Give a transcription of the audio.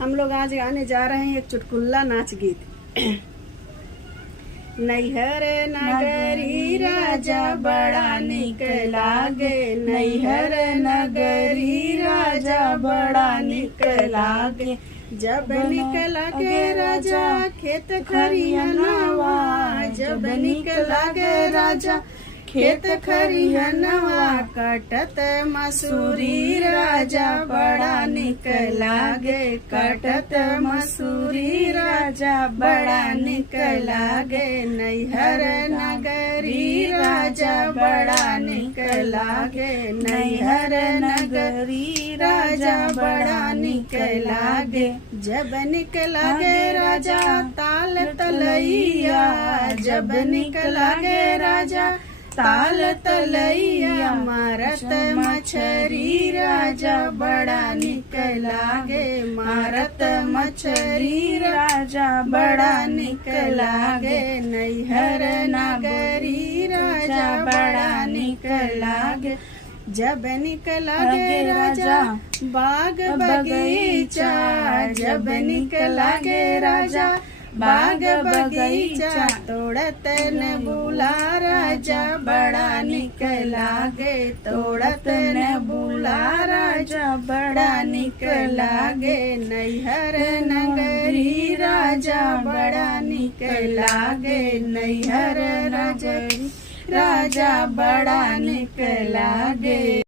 हम लोग आज गाने जा रहे हैं एक चुटकुल्ला नाच गीत। नैहर नगरी राजा बड़ा निक लागे, नैहर नगरी राजा बड़ा निक लागे। जब निक लागे राजा खेत खरिहनवा, जब निक लागे राजा खेत खरिहनवा। कटत मसूरी राजा बड़ा निक लागे, कटत मसूरी राजा बड़ा निक लागे। नैहर नगरी राजा बड़ा निक लागे, नैहर नगरी राजा बड़ा निक लागे। जब निक लागे राजा ताल तलैया, जब निक लागे राजा ताल तलैया। मारत मछरी राजा बड़ा निक लागे, मारत मछरी राजा बड़ा निक लागे। नैहर नगरी राजा बड़ा निक लागे। जब निक लागे राजा बाग बगीचा, जब निक लागे राजा बाग बगीचा। तोड़त न बुला राजा बड़ा निक लागे, तोड़त न बुला राजा बड़ा निक लागे। नैहर नगरी राजा बड़ा निक लागे, नैहर नगरी राजा बड़ा निक लागे।